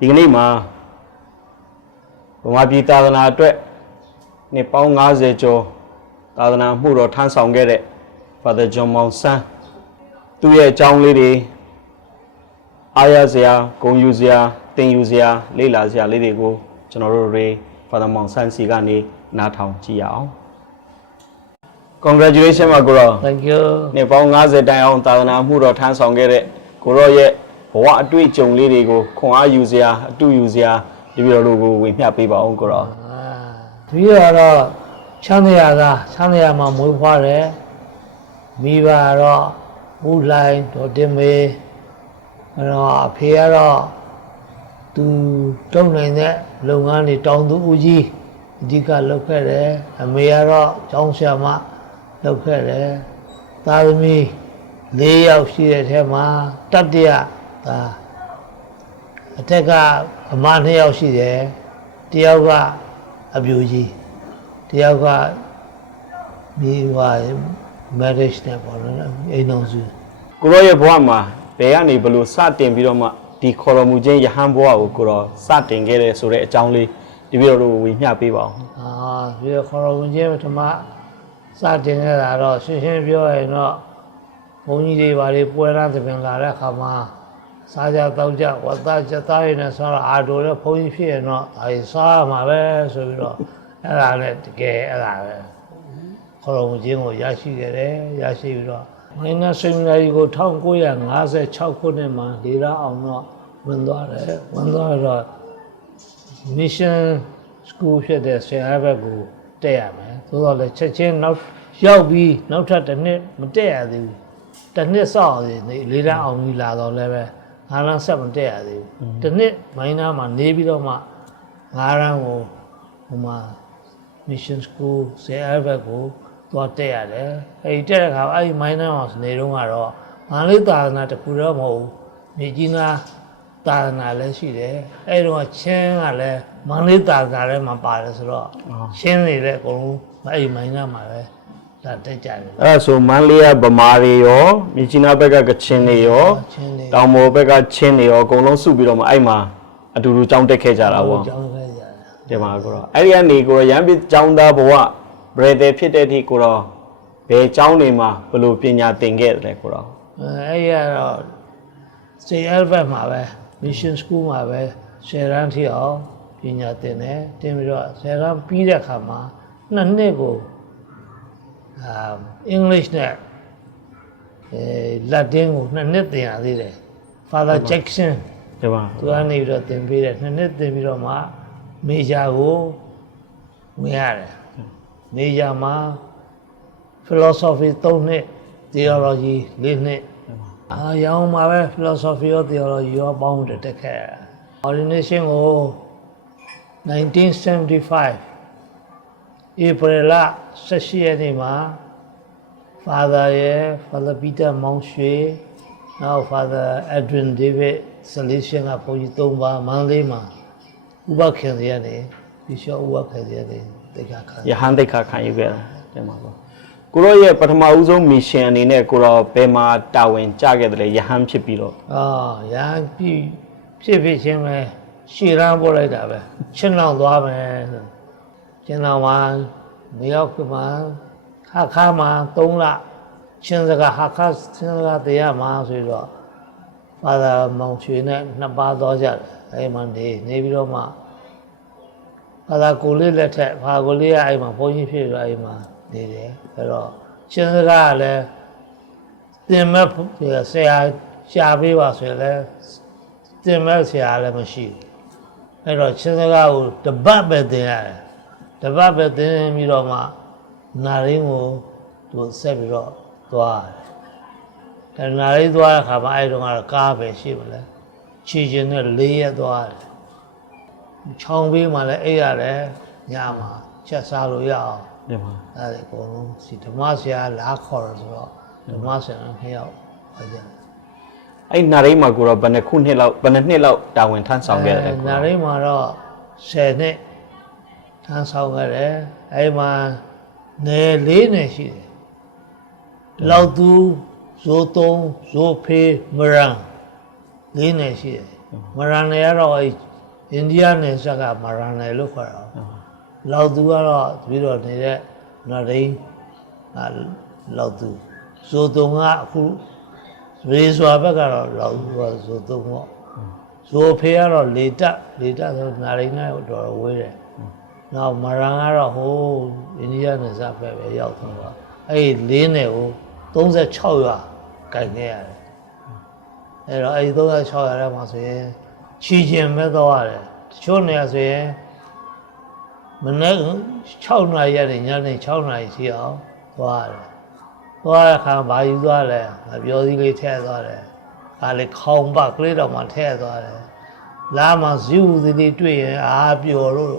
ဒီကနေ့မှာဗမာပြည်သာသနာအတွက်နှစ်ပေါင်း90ကျော်သာသနာမှုတော်ထမ်းဆောင်ခဲ့တဲ့ Father John မောင်ဆန်းသူ့ရဲ့အကြောင်းလေးတွေအားရစရာဂုဏ်ယူစရာသင်ယူစရာလေ့လာစရာလေးတွေကိုကျွန်တော်တို့တွေ Father မောင်ဆန်းစီကနေနားထောင်ကြည့်ရအောင် Congratulations ပါကိုရော Thank you နှစ်ပေါင်း90တိုင်အောင်သာသနာမှုတော်ထမ်းဆောင်ခဲ့တဲ့ကိုရောရဲ့ ဘဝအတွေ့အကြုံလေးတွေကိုခွန်အားယူစရာအတူယူစရာဒီလိုလိုကိုဝေမျှပေးပါအောင်ကိုရောအာသူရတော့ချမ်းသာရသာချမ်းသာရမှာမွေးဖွားတယ်မိဘတော့ဦးလိုင်းဒေါ်တင်မေအဲ့တော့အဖေကတော့သူတုံနိုင်တဲ့လုပ်ငန်းတွေတောင်းသူဦးကြီးအဓိကလုပ်ခဲ့တယ်အမေကတော့ကျောင်းဆရာမလုပ်ခဲ့တယ်သားသမီး၄ယောက်ရှိတဲ့ထဲမှာတတ္တရ ဒါအထက်ကအမနှစ်ယောက်ရှိတယ်တယောက်ကအပြူကြီးတယောက်ကမိဘ marriage နဲ့ပေါ့နော်အိမ်တော်စုကိုရောရဲ့ဘဝမှာဘယ်ကနေဘလို့စတင်ပြီးတော့မှဒီခေါ်တော်မူခြင်းယဟန်ဘဝကိုကိုရောစတင်ခဲ့တဲ့ဆိုတဲ့အကြောင်းလေးဒီလိုလိုဝေမျှပေးပါအောင်အာပြီးတော့ခေါ်တော်ဝင်ခြင်းပထမစတင်ခဲ့တာတော့ရှင်းရှင်းပြောရရင်တော့ဘုန်းကြီးတွေဘာတွေပွဲရသပင်လာတဲ့အခါမှာ စားကြတောက်ကြဝတ်သားချက်သားရည်နဲ့ဆောတော့အာတိုလည်းဘုန်းကြီးဖြစ်ရင်တော့ဒါကြီးစားရမှာပဲဆိုပြီးတော့အဲ့ဒါနဲ့တကယ်အဲ့ဒါပဲခေါ်တော်မူခြင်းကိုရရှိခဲ့တယ်ရရှိပြီးတော့မင်းသားဆွေမနာကြီးကို1956ခုနှစ်မှာဒေရာအောင်တော့ဝင်သွားတယ်ဝင်သွားတော့ mission school ဖြစ်တဲ့ဆရာဘက်ကိုတက်ရမယ်သို့တော်လည်းချက်ချင်းနောက်ရောက်ပြီးနောက်ထပ်တစ်နှစ်မတက်ရသေးဘူးတစ်နှစ်စောင့်နေနေလေးတန်းအောင်ကြီးလာတော့လည်းပဲ ငါးလန်းဆက်မတက်ရသေးဘူးတစ်နှစ်မိုင်းနာမှာနေပြီးတော့မှငါးလန်းကိုဟိုမှာ mission school ဆရာဘက်ကိုသွားတက်ရတယ်အဲဒီတက်တဲ့အခါအဲ့ဒီ minor မှာနေတော့ကတော့မန္တလေးသာသနာတစ်ခုတော့မဟုတ်ဘူးမြေကြီးနာသာသနာလည်းရှိတယ်အဲ့ဒီတော့ချင်းကလည်းမန္တလေးသာသနာထဲမှာပါတယ်ဆိုတော့ချင်းတွေလည်းအကုန်လုံးအဲ့ဒီ minor မှာပဲ လာတက်ကြတယ်အဲ့ဒါဆိုမန္တလေးကဗမာတွေရောမြချီနာဘက်ကကချင်တွေရောချင်းတွေတောင်ပေါ်ဘက်ကချင်းတွေရောအကုန်လုံးစုပြီးတော့မှအဲ့မှာအတူတူကြောင်းတက်ခဲ့ကြတာပေါ့ ကျောင်းခဲ့ကြတယ်ဒီမှာကိုတော့အဲ့ဒီကနေကိုတော့ရမ်းပြီးကျောင်းသားဘဝဘရတဲ့ဖြစ်တဲ့အထိကိုတော့ဘယ်ကျောင်းတွေမှာဘယ်လိုပညာသင်ခဲ့တယ်လဲကိုတော့အဲအဲ့ရတော့စေအယ်ဘတ်မှာပဲ mission school မှာပဲဆယ်ရန်ထိအောင်ပညာသင်တယ်တင်ပြီးတော့ဆယ်ရန်ပြီးတဲ့အခါမှာနှစ်နှစ်ကို အာအင်္ဂလိပ်နဲ့အဲလက်တင်ကိုနှစ်နှစ်သင်ရသေးတယ် Father Jackson ဒီမှာသူကနေပြီးတော့သင်ပေးတယ်နှစ်နှစ်သင်ပြီးတော့မှမေဂျာကိုဝင်ရတယ်မေဂျာမှာ philosophy 3နှစ် theology 4နှစ်အာရောင်းမှာပဲ philosophy ရော theology ရောပေါင်းတယ်တက်ခဲ့ရတာ ordination ကို1975 April လ18ရက်နေ့မှာ Father ရဲ့ Father Peter မောင်ရွှေနောက် Father Edwin David Salesian ကဘုန်းကြီး၃ပါးမန္တလေးမှာဥပခင်စီကနေပြီးရှောဥပခင်စီကနေတိတ်ခါခံယဟန်တိတ်ခါခံယူခဲ့တာဒီမှာပေါ့ကိုတော့ရဲ့ပထမဦးဆုံးမစ်ရှင်အနေနဲ့ကိုတော့ဘယ်မှာတာဝန်ကျခဲ့တယ်လဲယဟန်ဖြစ်ပြီးတော့အာရန်ပြီဖြစ်ဖြစ်ချင်းပဲရှည်ရန်ပို့လိုက်တာပဲချင်းလောင်သွားမယ်ဆို ချင်းလောင်မှာမရောက်ခမှာခါခါမှာ3လချင်းစကားဟာခါချင်းစကားတရားမှာဆိုပြီးတော့ဘာသာမောင်ရွှေနဲ့နှစ်ပါးသွားကြတယ်အဲဒီမှာနေနေပြီးတော့မှဘာသာကိုလေးလက်ထက်ဘာကိုလေးကအဲဒီမှာဘုန်းကြီးဖြစ်ပြီးတော့အဲဒီမှာနေတယ်အဲတော့ချင်းစကားကလည်းတင်မဲ့ဆရာရှားပေးပါဆိုရင်လည်းတင်မဲ့ဆရာလည်းမရှိဘူးအဲ့တော့ချင်းစကားကိုတပတ်ပဲတင်ရတယ် တပတ်ပဲတင်ပြီးတော့မှနာရင်းကိုသူဆက်ပြီးတော့သွားတယ်ဒါနာရင်းသွားတဲ့ခါမှာအဲ့တုန်းကတော့ကားပဲရှိမလဲခြေချင်းနဲ့လေးရက်သွားတယ်ချောင်းပေးမှလည်းအိပ်ရတယ်ညမှာချက်စားလို့ရအောင်ဒီမှာအဲ့ဒါအကုန်လုံးစီဓမ္မဆရာလာခေါ်တယ်ဆိုတော့ဓမ္မဆရာနှစ်ယောက်ဟောကြတယ်အဲ့နာရိတ်မှာကိုတော့ဘယ်နှစ်ခုနှစ်လောက်ဘယ်နှစ်နှစ်လောက်တာဝန်ထမ်းဆောင်ခဲ့တယ်လဲကိုနာတော့ရိတ်မှာတော့10နှစ် ထမ်းဆောင်ခဲ့တယ်အဲ့မှာနယ်လေးနယ်ရှိတယ်လောက်သူဇိုးသုံးဇိုးဖေးမရန်လေးနယ်ရှိတယ်မရန်နယ်ကတော့အဲအိန္ဒိယနယ်စပ်ကမရန်နယ်လို့ခေါ်တာလောက်သူကတော့ပြီးတော့နေတဲ့နော်ဒိန်းအဲလောက်သူဇိုတုံကအခုရေစွာဘက်ကတော့လောက်သူကဇိုတုံပေါ့ဇိုဖေကတော့လေတက်လေတက်ဆိုနာရိန်းနဲ့တော်တော်ဝေးတယ် နောက်မရန်ကတော့ဟိုအိန္ဒိယနယ်စပ်ဘက်ပဲရောက်သွားတော့အဲ့ဒီလင်းနယ်ကို36ရွာကင်နေရတယ်အဲ့တော့အဲ့ဒီ36ရတဲ့မှာဆိုရင်ချီကျင်မဲ့တော့ရတယ်တချို့နေရာဆိုရင်မနေ့6နာရီရတယ်ညနေ6နာရီရှိအောင်သွားရတယ်သွားတဲ့အခါဘာယူသွားလဲငါပြောစည်းလေးထည့်သွားတယ်ဒါလေခေါင်ပတ်ကလေးတော့မှထည့်သွားတယ်လာမှဇီဝသီလေးတွေ့ရင်အာပျော်လို့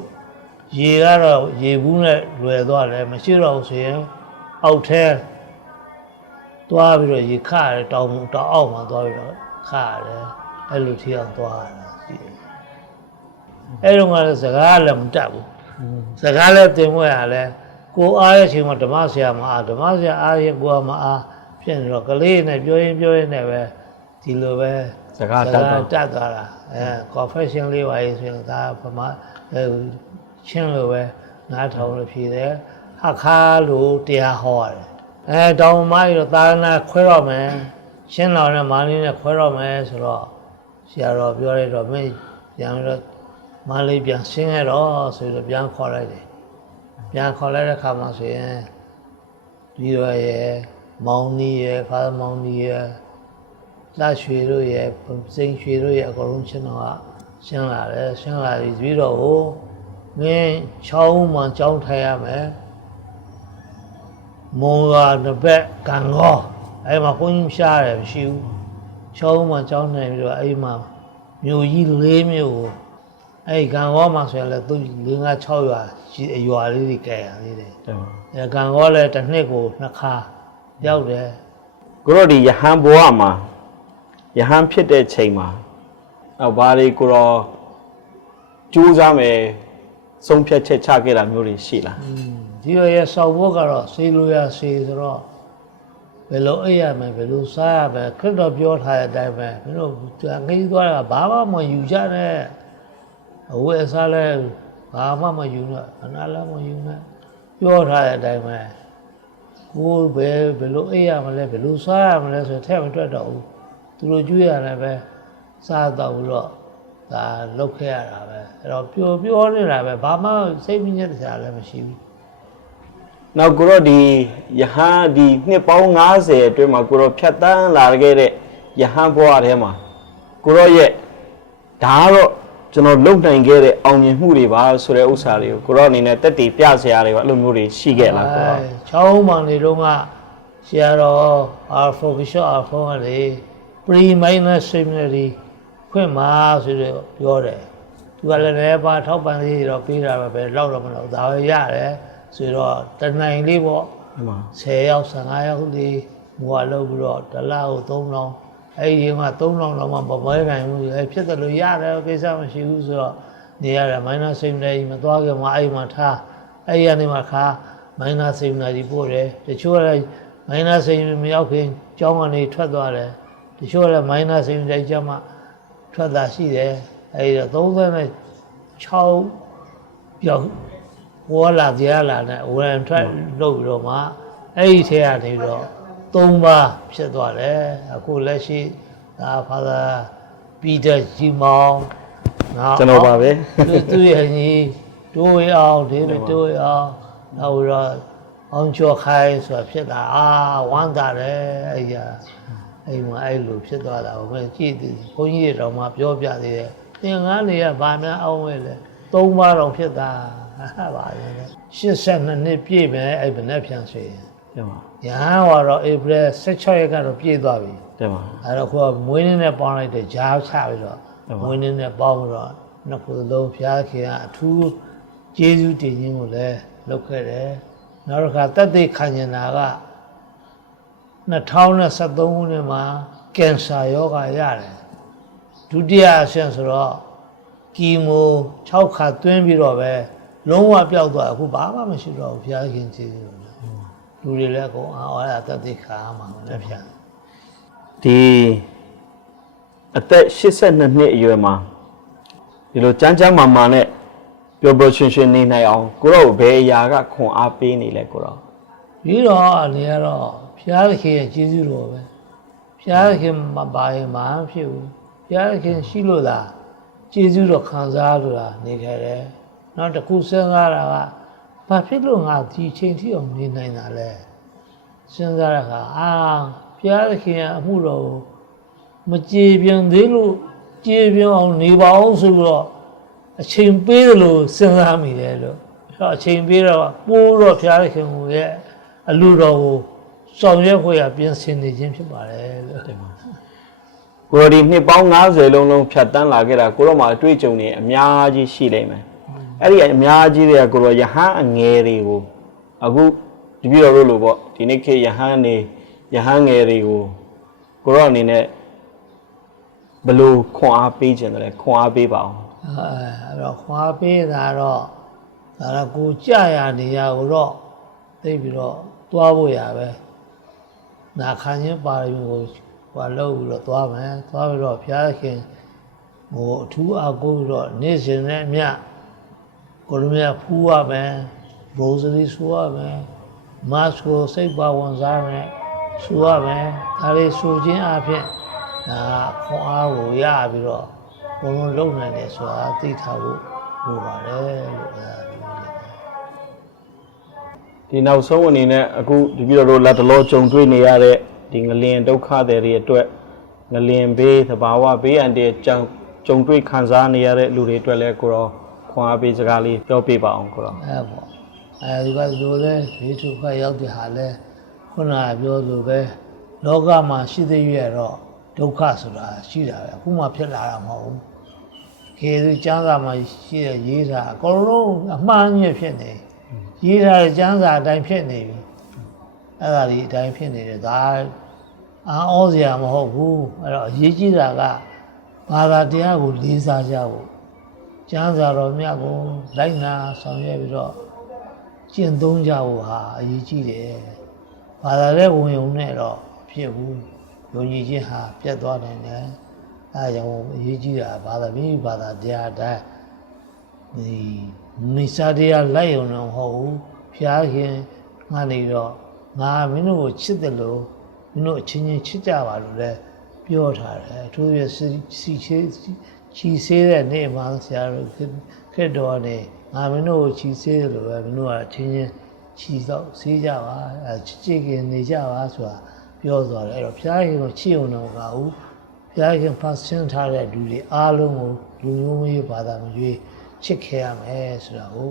ရေကတော့ရေဘူးနဲ့လွယ်သွားတယ်မရှိတော့ဘူးဆိုရင်အောက်ထဲသွားပြီးတော့ရေခရတယ်တောင်တောင်အောက်မှာသွားပြီးတော့ခရတယ်အဲ့လိုထီအောင်သွားရတာရှိတယ်အဲ့တော့ကလည်းစကားလည်းမတတ်ဘူးစကားလည်းသင်ဝဲရလဲကိုအားရဲ့အချိန်မှာဓမ္မဆရာမအားဓမ္မဆရာအားရင်ကိုကမအားဖြစ်နေတော့ကလေးနဲ့ပြောရင်ပြောရင်လည်းပဲဒီလိုပဲစကားတတ်တော့တတ်သွားတာအဲ confession လေးပါရေးဆိုရင်ဒါဗမာအဲ ချင်းလိုပဲနားထောင်လို့ဖြေတယ်ဟခါလို့တရားဟောရတယ်အဲတောင်မကြီးတော့သာသနာခွဲတော့မယ်ရှင်းတော်နဲ့မာနင်းနဲ့ခွဲတော့မယ်ဆိုတော့ဆရာတော်ပြောလိုက်တော့မင်းပြန်ပြီးတော့မာလေးပြန်ရှင်းရတော့ဆိုပြီးတော့ပြန်ခေါ်လိုက်တယ်ပြန်ခေါ်လိုက်တဲ့ခါမှာဆိုရင်ဒီရွယ်ရဲ့မောင်နီရဲ့ဖာသမောင်နီရဲ့လှရွှေတို့ရဲ့စိန်ရွှေတို့ရဲ့အကုန်လုံးချင်းတော့ကရှင်းလာတယ်ရှင်းလာပြီးပြီးတော့ဟို မင်းချောင်းမှကြောင်းထိုင်ရမယ်မုံရွာတစ်ဘက်ကံကောအဲ့မှာဘုန်းကြီးရှားတယ်မရှိဘူးချောင်းမှကြောင်းနေပြီးတော့အဲ့မှာမြို့ကြီး၄မြို့ကိုအဲ့ကံကောမှာဆိုရင်လည်းသူ၄၅6ရွာရှိအရွာလေးတွေကဲရသေးတယ်တယ်ပါအဲ့ကံကောလည်းတစ်နှစ်ကိုနှစ်ခါရောက်တယ်ကိုရောဒီယဟန်ဘဝမှာယဟန်ဖြစ်တဲ့ချိန်မှာအော်ဘာတွေကိုရောကြိုးစားမယ် ဆုံးဖြတ်ချက်ချခဲ့တာမျိုးတွေရှိလားဒီရရဲ့ဆောက်ဖို့ကတော့စေလိုရစေဆိုတော့ဘယ်လိုအိပ်ရမယ်ဘယ်လိုစားရမယ်ခရစ်တော်ပြောထားတဲ့အတိုင်းပဲမင်းတို့ငေးသွားတာဘာမှမယူကြနဲ့အဝတ်အစားလဲဘာမှမယူနဲ့အနာလည်းမယူနဲ့ပြောထားတဲ့အတိုင်းပဲကိုယ်ပဲဘယ်လိုအိပ်ရမလဲဘယ်လိုစားရမလဲဆိုထဲမတွက်တော့ဘူးသူတို့ကျွေးရတယ်ပဲစားတော့ဘူးတော့ ဒါလောက်ခဲ့ရတာပဲအဲ့တော့ပျော်ပြောနေတာပဲဘာမှစိတ်မညစ်စရာလည်းမရှိဘူးနောက်ကိုရောဒီယဟန်ဒီနှစ်ပေါင်း90အတွင်းမှာကိုရောဖြတ်တန်းလာခဲ့တဲ့ယဟန်ဘဝထဲမှာကိုရောရဲ့ဒါကတော့ကျွန်တော်လုံနိုင်ခဲ့တဲ့အောင်မြင်မှုတွေပါဆိုတဲ့ဥစ္စာတွေကိုကိုရောအနေနဲ့တက်တည်ပြစရာတွေပါအဲ့လိုမျိုးတွေရှိခဲ့လားကိုရောအဲချောင်းမောင်နေတော့ကဆရာတော်အာဖိုကရှောအာဖိုကလေ pre minor seminary ခွင့်မှာဆိုတော့ပြောတယ်သူကလည်းလည်းပါထောက်ပံ့လေးတော့ပေးတာပဲပဲလောက်တော့မလို့ဒါပဲရတယ်ဆိုတော့တနိုင်လေးပေါ့ဒီမှာ10ရောက်15ရောက်လေးဟိုကလုပ်ပြီးတော့တစ်လားကို3000အဲ့ဒီမှာ3000တော့မှမပွဲနိုင်ဘူးအဲ့ဖြစ်တယ်လို့ရတယ်ကိစ္စမရှိဘူးဆိုတော့နေရတယ် minor seminary မသွားခင်မှာအဲ့မှာထားအဲ့ဒီကနေမှခါ minor seminary ပို့တယ်တချို့လည်း minor seminary မရောက်ခင်ကျောင်းကနေထွက်သွားတယ်တချို့လည်း minor seminary ကျမှ ထွက်တာရှိတယ်အဲ့ဒီတော့36ပြောက်ဝေါ်လာတရားလာနဲ့ဝင်ထွက်လုပ်ပြီးတော့မှအဲ့ဒီထဲကနေပြီးတော့၃ပါးဖြစ်သွားတယ်အခုလက်ရှိဒါဖာသာပီတာဂျီမောင်နောက်ကျွန်တော်ပါပဲသူသူရဲ့ညီတိုးဝေးအောင်ဒီလိုတိုးဝေးအောင်နောက်ပြီးတော့ အောင်ကျော်ခိုင်းဆိုတာဖြစ်တာအာဝမ်းသာတယ်အဲ့ဒီအဲ့မှာအဲ့လိုဖြစ်သွားတာဘယ်ကြည့်သည်ဘုန်းကြီးတွေတော့မှပြောပြသေးတယ်သင်္ကန်းတွေကဘာများအောင်ဝဲလဲသုံးပါးတော့ဖြစ်တာဟာပါလေ82နှစ်ပြည့်မယ်အဲ့ဘယ်နဲ့ပြန်ဆွေရင်တယ်ပါရဟန်းကတော့ဧပြီ16ရက်ကတော့ပြည့်သွားပြီတယ်ပါအဲ့တော့ခုကမွေးနေ့နဲ့ပေါင်းလိုက်တဲ့ဂျားချပြီးတော့ဟုတ်ပါမွေးနေ့နဲ့ပေါင်းပြီးတော့နှစ်ခုလုံးဖျားခင်ကအထူးကျေးဇူးတင်ခြင်းကိုလည်းလုပ်ခဲ့တယ် နောက်တစ်ခါတက်သိခံကျင်တာက2013ခုနှစ်မှာကင်ဆာယောဂရတယ်ဒုတိယအဆင့်ဆိုတော့ကီမို6ခါသွင်းပြီးတော့ပဲလုံးဝပျောက်သွားအခုဘာမှမရှိတော့ဘူးဖျားခင်ကျေးဇူးတော်လူတွေလည်းအကုန်အားအဲ့ဒါတက်သိခံရမှာလည်းဖျားဒီယအသက်82နှစ်အရွယ်မှာဒီလိုကြမ်းကြမ်းမာမာနဲ့ ပျော်ပျော်ရွှင်ရွှင်နေနိုင်အောင်ကိုတော့ဘယ်အရာကခွန်အားပေးနေလဲကိုတော့ပြီးတော့အနေကတော့ဘုရားသခင်ရဲ့ကျေးဇူးတော်ပဲဘုရားသခင်မပါရင်မဖြစ်ဘူးဘုရားသခင်ရှိလို့လားကျေးဇူးတော်ခံစားလို့လားနေခဲ့တယ်နောက်တစ်ခုစဉ်းစားတာကဘာဖြစ်လို့ငါဒီချိန်ထိအောင်နေနိုင်တာလဲစဉ်းစားရတာအာဘုရားသခင်ရဲ့အမှုတော်ကိုမကြေပြင်းသေးလို့ကြေပြင်းအောင်နေပါအောင်ဆိုပြီးတော့ အချိန်ပေးတယ်လို့စဉ်းစားမိတယ်လို့အဲ့တော့အချိန်ပေးတော့ပိုးတော့ဘုရားသခင်ကိုရဲ့အလူတော်ကိုဆောင်ရွက်ခွင့်ရပြင်ဆင်နေခြင်းဖြစ်ပါတယ်လို့ကိုတော့ဒီနှစ်ပေါင်း90လုံးလုံးဖြတ်တန်းလာခဲ့တာကိုတော့မှအတွေ့အကြုံတွေအများကြီးရှိလိမ့်မယ်အဲ့ဒီအများကြီးတွေကကိုတော့ယဟန်အငယ်တွေကိုအခုတပြည့်တော်တို့လို့ပေါ့ဒီနေ့ခေတ်ယဟန်နေယဟန်ငယ်တွေကိုကိုတော့အနေနဲ့ဘယ်လိုခွန်အားပေးခြင်းလဲခွန်အားပေးပါအောင် အဲအဲ့တော့ခွာပေးတာတော့ဒါတော့ကိုကြရနေရကိုတော့သိပြီးတော့သွားဖို့ရပဲနာခံခြင်းပါရမီကိုဟိုလောက်ပြီးတော့သွားမယ်သွားပြီးတော့ဘုရားသခင်ဟိုအထူးအကူပြီးတော့နေ့စဉ်နဲ့အမျှကိုလိုမြတ်ဖူးရမယ်ရိုဇရီဆူရမယ်မတ်ကိုစိတ်ပါဝင်စားမယ်ဆူရမယ်ဒါလေးဆူခြင်းအဖြစ်ဒါခွန်အားကိုရပြီးတော့ ဘုံလုံးလုံနိုင်တယ်ဆိုတာသိထားဖို့လိုပါတယ်လို့အဲဒါပြောတယ်ဒီနောက်ဆုံးအနေနဲ့အခုတပြည့်တော်တို့လက်တလောကြုံတွေ့နေရတဲ့ဒီငလင်ဒုက္ခတွေတွေအတွက်ငလင်ဘေးသဘာဝဘေးအန္တရာယ်ကြောင့်ကြုံတွေ့ခံစားနေရတဲ့လူတွေအတွက်လည်းကိုတော့ခွန်အားပေးစကားလေးပြောပြပါအောင်ကိုတော့အဲပေါ့အဲဒီကလိုလဲဘေးဒုက္ခရောက်တဲ့ဟာလဲခုနကပြောလိုပဲလောကမှာရှိသေးရတော့ဒုက္ခဆိုတာရှိတာပဲအခုမှဖြစ်လာတာမဟုတ်ဘူး ခေသူကျမ်းစာမှာရှိတဲ့ရေးတာအကုန်လုံးအမှားညစ်ဖြစ်နေရေးတာကျမ်းစာအတိုင်းဖြစ်နေပြီအဲ့ဒါဒီအတိုင်းဖြစ်နေတယ်ဒါအာဩစရာမဟုတ်ဘူးအဲ့တော့အရေးကြီးတာကဘာသာတရားကိုလေးစားကြဖို့ကျမ်းစာတော်မြတ်ကိုလိုက်နာဆောင်ရွက်ပြီးတော့ကျင့်သုံးကြဖို့ဟာအရေးကြီးတယ်။ဘာသာတဲ့ဝင်ုံနဲ့တော့မဖြစ်ဘူး။ယုံကြည်ခြင်းဟာပြတ်သွားနိုင်တယ်။ အဲဒါကြောင့်အရေးကြီးတာဘာသာမိဘာသာတရားအတိုင်းဒီမိစ္ဆာတရားလိုက်ရုံတော့မဟုတ်ဘူး။ဖျားခင်ငါနေတော့ငါမင်းတို့ကိုချစ်တယ်လို့မင်းတို့အချင်းချင်းချစ်ကြပါလို့လည်းပြောထားတယ်။အထူးရစီစီချေချီဆေးတဲ့နေ့မှာဆရာတို့ခက်တော်နေငါမင်းတို့ကိုချီဆေးတယ်လို့ပဲမင်းတို့ကအချင်းချင်းချီတော့ဆေးကြပါအဲချစ်ချစ်ခင်နေကြပါဆိုတာပြောသွားတယ်အဲ့တော့ဖျားခင်ကိုချစ်ုံတော့ကဘူး ဖျားခင်ဖတ်ဆင်းထားတဲ့လူတွေအားလုံးကိုလူမျိုးမရေးဘာသာမရွေးချစ်ခဲ့ရမယ်ဆိုတာကို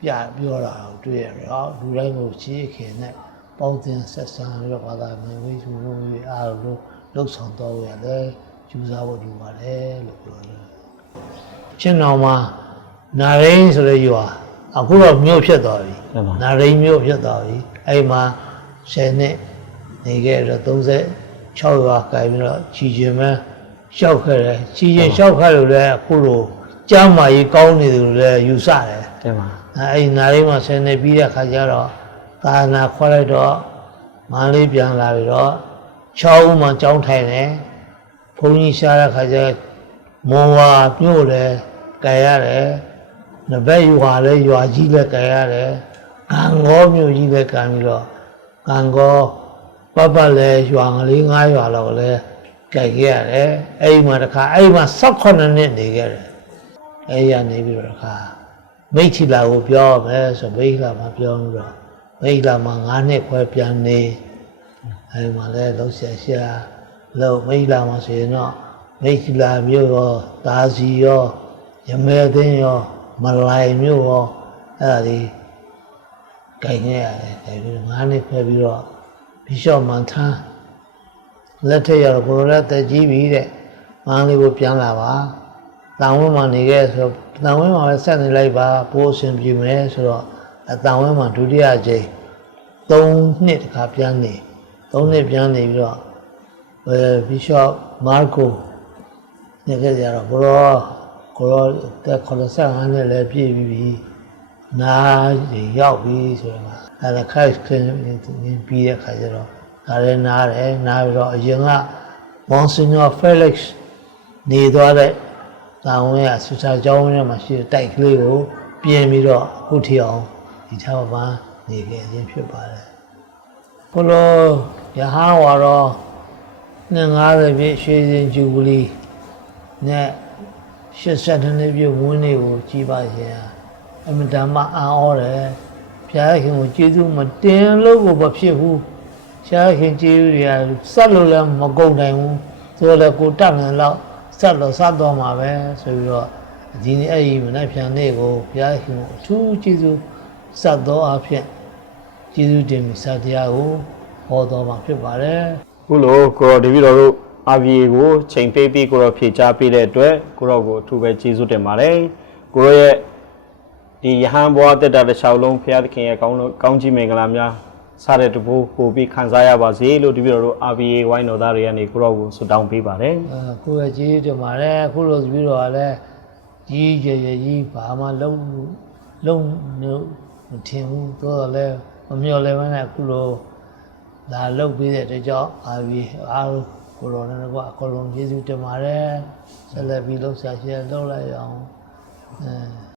ပြပြောတာကိုတွေ့ရတယ်ဟောလူတိုင်းကိုချစ်ခင်နဲ့ပေါင်းတင်ဆက်ဆံပြီးတော့ဘာသာမဝေးသူတို့မျိုးအားလုံးလှုပ်ဆောင်တော့ရတယ်ယူစားဖို့လိုပါတယ်လို့ပြောတယ်ချင်းတော်မှာနာရင်းဆိုတဲ့ယူဟာအခုတော့မြို့ဖြစ်သွားပြီဟုတ်ပါနာရင်းမြို့ဖြစ်သွားပြီအဲ့မှာ10နှစ်နေခဲ့တော့ 36ရွာကင်ပြီးတော့ချီချင်မဲရှောက်ခဲ့တယ်ချီချင်ရှောက်ခဲ့လို့လည်းအခုလိုကျမ်းမာရေးကောင်းနေတယ်လို့လည်းယူဆတယ်တင်ပါအဲအဲ့ဒီနာရီမှာဆင်းနေပြီးတဲ့ခါကျတော့သာသနာခွဲလိုက်တော့မန္တလေးပြန်လာပြီးတော့6ဦးမှကြောင်းထိုင်တယ်ဘုန်းကြီးရှားတဲ့ခါကျမောဝါမြို့လည်းကြံရတယ်နဘက်ရွာလည်းရွာကြီးလည်းကြံရတယ်ကံကောမြို့ကြီးလည်းကြံပြီးတော့ကံကော ပပလည်းရွာကလေး9ရွာလောက်လည်းကြံခဲ့ရတယ်အဲ့ဒီမှာတခါအဲ့ဒီမှာ18နှစ်နေခဲ့တယ်အဲ့ဒီကနေပြီးတော့တခါမိတ်ထီလာကိုပြောရမယ်ဆိုမိတ်ထီလာမှာပြောလို့တော့မိတ်ထီလာမှာ9နှစ်ခွဲပြန်နေအဲဒီမှာလဲလုံးဆက်ရှာလုံးမိတ်ထီလာမှာဆိုရင်တော့မိတ်ထီလာမြို့ရောတာစီရောရမဲသိန်းရောမလိုင်မြို့ရောအဲ့ဒါဒီကြိုင်နေရတယ်ကြိုင်ပြီး9နှစ်ခွဲပြီးတော့ ဘီရှော့မန်ထန်းလက်ထက်ရတော့ကိုရိုလာတက်ကြီးပြီတဲ့မန်းလေးကိုပြန်လာပါတန်ဝင်းမှာနေခဲ့ဆိုတော့တန်ဝင်းမှာပဲဆက်နေလိုက်ပါပိုးအဆင်ပြေမယ်ဆိုတော့အတန်ဝင်းမှာဒုတိယအကြိမ်၃နှစ်တခါပြန်နေ၃နှစ်ပြန်နေပြီးတော့အဲဘီရှော့မာကိုနေခဲ့ကြတော့ကိုရောကိုရောတက်85နှစ်လည်းပြည့်ပြီးပြီ နားရောက်ပြီဆိုတော့အဲဒါခိုက်ခင်းပြီးတဲ့ခါကျတော့ဒါလည်းနားတယ်နားပြီးတော့အရင်က Monsignor Felix နေသွားတဲ့တာဝန်ရဆူစာကျောင်းထဲမှာရှိတဲ့တိုက်ကလေးကိုပြင်ပြီးတော့အခုထီအောင်ဒီထားပါနေခဲ့ခြင်းဖြစ်ပါတယ်ဘုလိုယဟန်ဝါရော250ပြည့်ရွှေစင်ဂျူဘလီနဲ့82နှစ်ပြည့်ဝင်းနေကိုကြည်ပါရှင် အမြဲတမ်းအံ့ဩတယ်ဘုရားခင်ကိုကျေးဇူးမတင်လို့ကိုမဖြစ်ဘူးရှားခင်ကျေးဇူးတွေကစက်လို့လည်းမကုန်နိုင်ဘူးဆိုတော့လည်းကိုတက်မယ်တော့စက်လို့စတ်တော့မှာပဲဆိုပြီးတော့ဒီနေ့အဲ့ဒီမနေ့ပြန်နေ့ကိုဘုရားခင်ကိုအထူးကျေးဇူးစတ်တော်အဖြစ်ကျေးဇူးတင်ပြီးစတရားကိုဟောတော်မှာဖြစ်ပါတယ်ခုလိုကိုရောတပည့်တော်တို့ RVA ကိုချိန်ပေးပြီးကိုရောဖြေချပေးတဲ့အတွက်ကိုရောကိုအထူးပဲကျေးဇူးတင်ပါတယ်ကိုရောရဲ့ ဒီယဟန်ဘွားတက်တာတစ်လျှောက်လုံးဘုရားသခင်ရဲ့ကောင်းလို့ကောင်းချီးမင်္ဂလာများစတဲ့တဘိုးပို့ပြီးခံစားရပါစေလို့တပည့်တော်တို့ RVA ဝိုင်းတော်သားတွေကနေကိုရောကိုဆုတောင်းပေးပါတယ်အဲကိုယ်ရဲ့ကျေးဇူးတင်ပါတယ်အခုလိုပြီးတော့လည်းကြီးကြရကြီးဘာမှလုံးလုံးမထင်ဘူးသို့တော်လည်းမမျှော်လည်းမနဲ့အခုလိုလာလုတ်ပြီးတဲ့အတွက်ကြောင့်အာပြီးအားလုံးကိုရိုနာကအကုန်လုံးကျေးဇူးတင်ပါတယ်ဆက်လက်ပြီးလှုပ်ရှားရှဲလှုပ်လိုက်အောင်အဲ